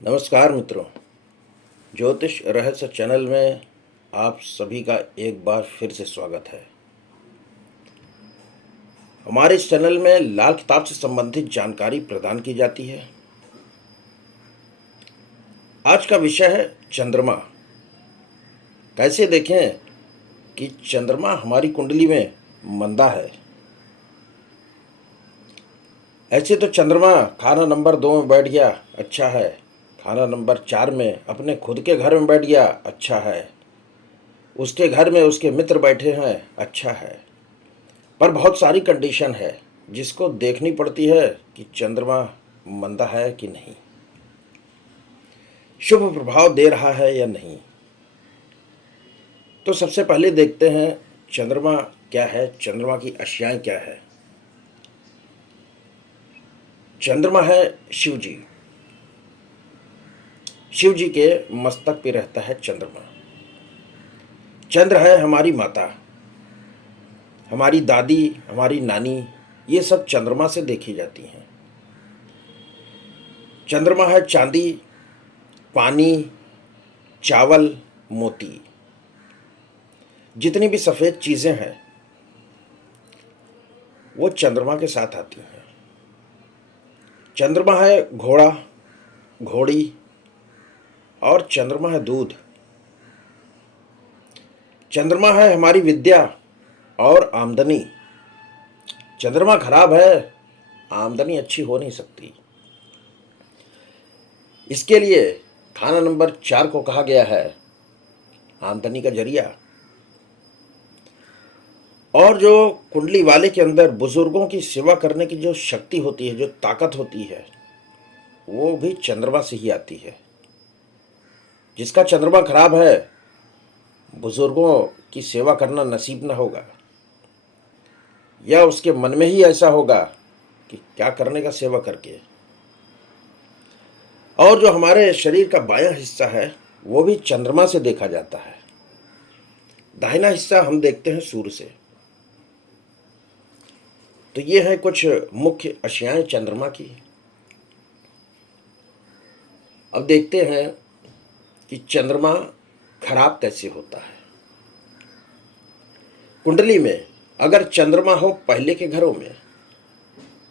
नमस्कार मित्रों। ज्योतिष रहस्य चैनल में आप सभी का एक बार फिर से स्वागत है। हमारे इस चैनल में लाल किताब से संबंधित जानकारी प्रदान की जाती है। आज का विषय है चंद्रमा। कैसे देखें कि चंद्रमा हमारी कुंडली में मंदा है। ऐसे तो चंद्रमा खाना नंबर 2 में बैठ गया, अच्छा है। खाना नंबर 4 में अपने खुद के घर में बैठ गया, अच्छा है। उसके घर में उसके मित्र बैठे हैं, अच्छा है। पर बहुत सारी कंडीशन है जिसको देखनी पड़ती है कि चंद्रमा मंदा है कि नहीं, शुभ प्रभाव दे रहा है या नहीं। तो सबसे पहले देखते हैं चंद्रमा क्या है, चंद्रमा की अशियाएं क्या है। चंद्रमा है शिव जी। शिव जी के मस्तक पे रहता है चंद्रमा। चंद्र है हमारी माता, हमारी दादी, हमारी नानी, ये सब चंद्रमा से देखी जाती हैं। चंद्रमा है चांदी, पानी, चावल, मोती, जितनी भी सफ़ेद चीज़ें हैं वो चंद्रमा के साथ आती हैं। चंद्रमा है घोड़ा, घोड़ी, और चंद्रमा है दूध। चंद्रमा है हमारी विद्या और आमदनी। चंद्रमा खराब है, आमदनी अच्छी हो नहीं सकती। इसके लिए खाना नंबर 4 को कहा गया है आमदनी का जरिया। और जो कुंडली वाले के अंदर बुजुर्गों की सेवा करने की जो शक्ति होती है, जो ताकत होती है, वो भी चंद्रमा से ही आती है। जिसका चंद्रमा खराब है, बुजुर्गों की सेवा करना नसीब न होगा, या उसके मन में ही ऐसा होगा कि क्या करने का सेवा करके। और जो हमारे शरीर का बायां हिस्सा है वो भी चंद्रमा से देखा जाता है। दाहिना हिस्सा हम देखते हैं सूर्य से। तो ये है कुछ मुख्य अशियाएं चंद्रमा की। अब देखते हैं कि चंद्रमा खराब कैसे होता है। कुंडली में अगर चंद्रमा हो पहले के घरों में,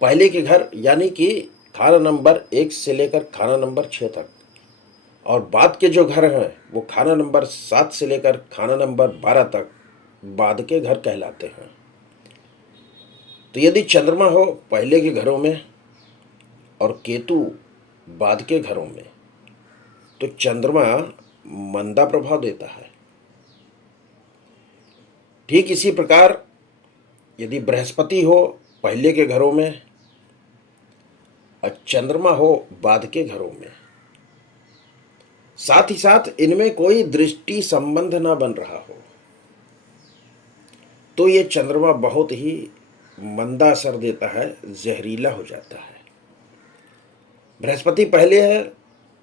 पहले के घर यानी कि खाना नंबर 1 से लेकर खाना नंबर 6 तक, और बाद के जो घर हैं वो खाना नंबर 7 से लेकर खाना नंबर 12 तक बाद के घर कहलाते हैं। तो यदि चंद्रमा हो पहले के घरों में और केतु बाद के घरों में, तो चंद्रमा मंदा प्रभाव देता है। ठीक इसी प्रकार यदि बृहस्पति हो पहले के घरों में और चंद्रमा हो बाद के घरों में, साथ ही साथ इनमें कोई दृष्टि संबंध ना बन रहा हो, तो ये चंद्रमा बहुत ही मंदा असर देता है, जहरीला हो जाता है। बृहस्पति पहले है,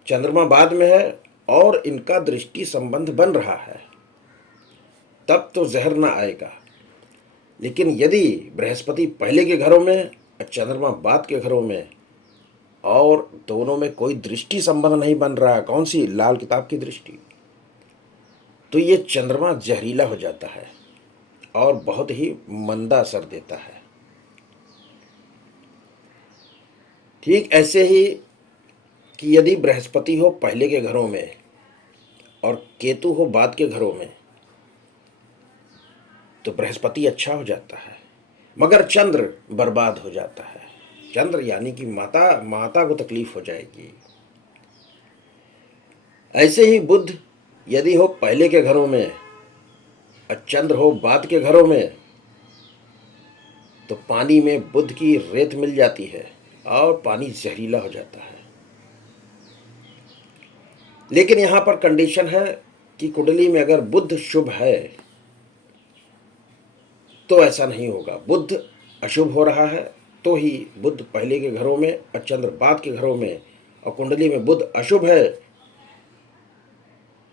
चंद्रमा बाद में है, और इनका दृष्टि संबंध बन रहा है, तब तो जहर ना आएगा। लेकिन यदि बृहस्पति पहले के घरों में और चंद्रमा बाद के घरों में, और दोनों में कोई दृष्टि संबंध नहीं बन रहा है, कौन सी, लाल किताब की दृष्टि, तो ये चंद्रमा जहरीला हो जाता है और बहुत ही मंदा असर देता है। ठीक ऐसे ही कि यदि बृहस्पति हो पहले के घरों में और केतु हो बाद के घरों में, तो बृहस्पति अच्छा हो जाता है, मगर चंद्र बर्बाद हो जाता है। चंद्र यानी कि माता, माता को तकलीफ हो जाएगी। ऐसे ही बुध यदि हो पहले के घरों में और चंद्र हो बाद के घरों में, तो पानी में बुध की रेत मिल जाती है और पानी जहरीला हो जाता है। लेकिन यहां पर कंडीशन है कि कुंडली में अगर बुध शुभ है तो ऐसा नहीं होगा। बुध अशुभ हो रहा है तो ही बुध पहले के घरों में और चंद्र बाद के घरों में, और कुंडली में बुध अशुभ है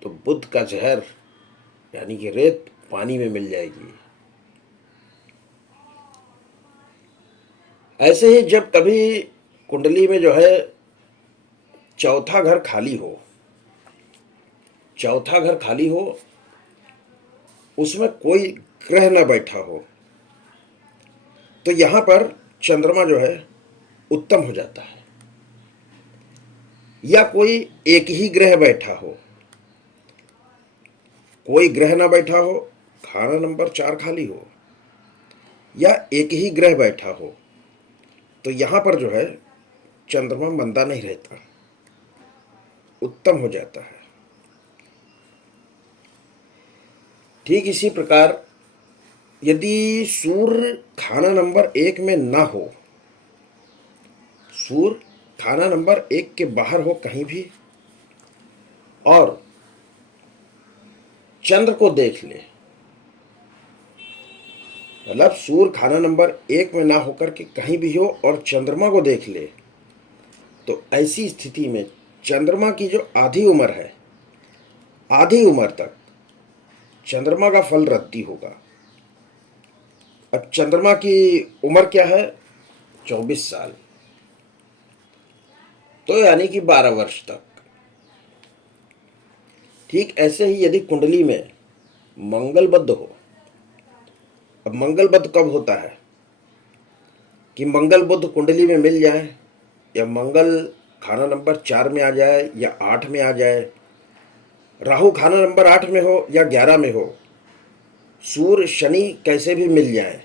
तो बुध का जहर यानी कि रेत पानी में मिल जाएगी। ऐसे ही जब कभी कुंडली में जो है चौथा घर खाली हो, चौथा घर खाली हो, उसमें कोई ग्रह न बैठा हो, तो यहां पर चंद्रमा जो है उत्तम हो जाता है। या कोई एक ही ग्रह बैठा हो, कोई ग्रह ना बैठा हो, खाना नंबर 4 खाली हो, या एक ही ग्रह बैठा हो, तो यहां पर जो है चंद्रमा मंदा नहीं रहता, उत्तम हो जाता है। ठीक इसी प्रकार यदि सूर्य खाना नंबर 1 में ना हो, सूर्य खाना नंबर 1 के बाहर हो कहीं भी, और चंद्र को देख ले, मतलब सूर्य खाना नंबर 1 में ना होकर के कहीं भी हो और चंद्रमा को देख ले, तो ऐसी स्थिति में चंद्रमा की जो आधी उम्र है, आधी उम्र तक चंद्रमा का फल रद्दी होगा। अब चंद्रमा की उम्र क्या है? 24 साल, तो यानी कि 12 वर्ष तक। ठीक ऐसे ही यदि कुंडली में मंगल बद्ध हो, अब मंगल बद्ध कब होता है कि मंगल बुध कुंडली में मिल जाए, या मंगल खाना नंबर 4 में आ जाए या 8 में आ जाए, राहु खाना नंबर 8 में हो या 11 में हो, सूर्य शनि कैसे भी मिल जाए,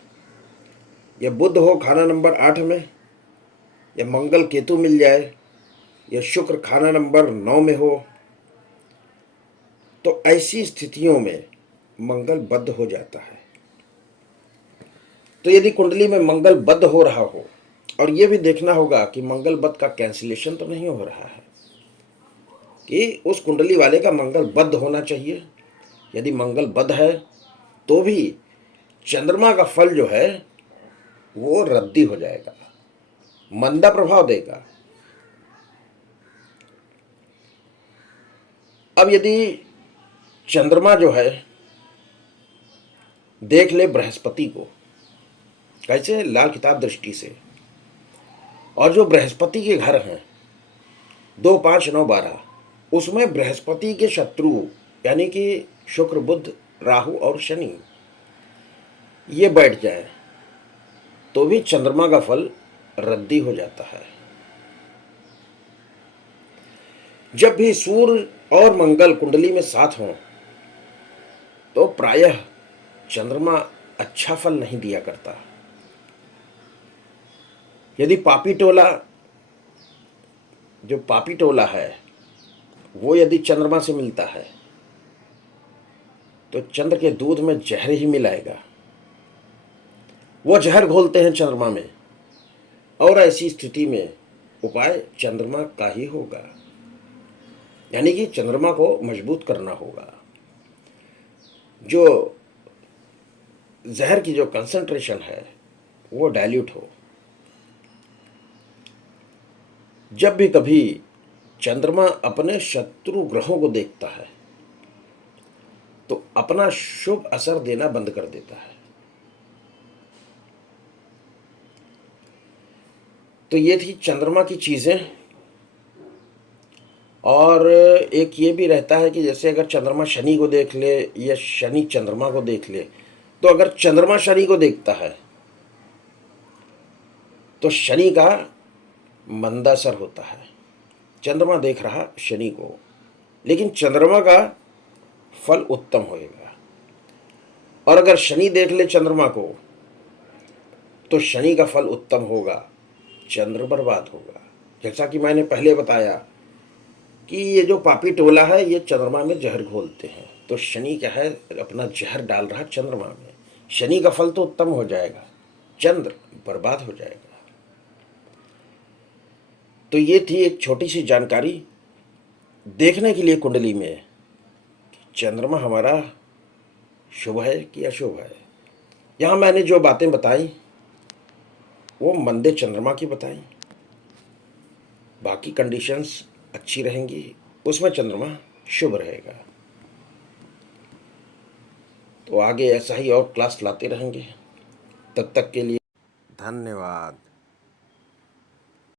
या बुध हो खाना नंबर 8 में, या मंगल केतु मिल जाए, या शुक्र खाना नंबर 9 में हो, तो ऐसी स्थितियों में मंगल बद्ध हो जाता है। तो यदि कुंडली में मंगल बद्ध हो रहा हो, और यह भी देखना होगा कि मंगल बद्ध का कैंसिलेशन तो नहीं हो रहा है, कि उस कुंडली वाले का मंगल बद्ध होना चाहिए। यदि मंगल बद्ध है तो भी चंद्रमा का फल जो है वो रद्दी हो जाएगा, मंदा प्रभाव देगा। अब यदि चंद्रमा जो है देख ले बृहस्पति को, कैसे? लाल किताब दृष्टि से, और जो बृहस्पति के घर हैं 2, 5, 9, 12, उसमें बृहस्पति के शत्रु यानी कि शुक्र बुध राहु और शनि ये बैठ जाए, तो भी चंद्रमा का फल रद्दी हो जाता है। जब भी सूर्य और मंगल कुंडली में साथ हों, तो प्रायः चंद्रमा अच्छा फल नहीं दिया करता। यदि पापी टोला, जो पापी टोला है वो यदि चंद्रमा से मिलता है, तो चंद्र के दूध में जहर ही मिलाएगा, वो जहर घोलते हैं चंद्रमा में, और ऐसी स्थिति में उपाय चंद्रमा का ही होगा, यानी कि चंद्रमा को मजबूत करना होगा। जो जहर की जो कंसंट्रेशन है वो डाइल्यूट हो। जब भी कभी चंद्रमा अपने शत्रु ग्रहों को देखता है तो अपना शुभ असर देना बंद कर देता है। तो ये थी चंद्रमा की चीजें। और एक ये भी रहता है कि जैसे अगर चंद्रमा शनि को देख ले या शनि चंद्रमा को देख ले, तो अगर चंद्रमा शनि को देखता है तो शनि का मंदासर होता है। चंद्रमा देख रहा शनि को, लेकिन चंद्रमा का फल उत्तम होएगा। और अगर शनि देख ले चंद्रमा को तो शनि का फल उत्तम होगा, चंद्र बर्बाद होगा। जैसा कि मैंने पहले बताया कि ये जो पापी टोला है ये चंद्रमा में जहर घोलते हैं, तो शनि क्या है, अपना जहर डाल रहा चंद्रमा में। शनि का फल तो उत्तम हो जाएगा, चंद्र बर्बाद हो जाएगा। तो ये थी एक छोटी सी जानकारी देखने के लिए कुंडली में चंद्रमा हमारा शुभ है कि अशुभ है। यहाँ मैंने जो बातें बताई वो मंदे चंद्रमा की बताई, बाकी कंडीशंस अच्छी रहेंगी, उसमें चंद्रमा शुभ रहेगा। तो आगे ऐसा ही और क्लास लाते रहेंगे। तब तक के लिए धन्यवाद।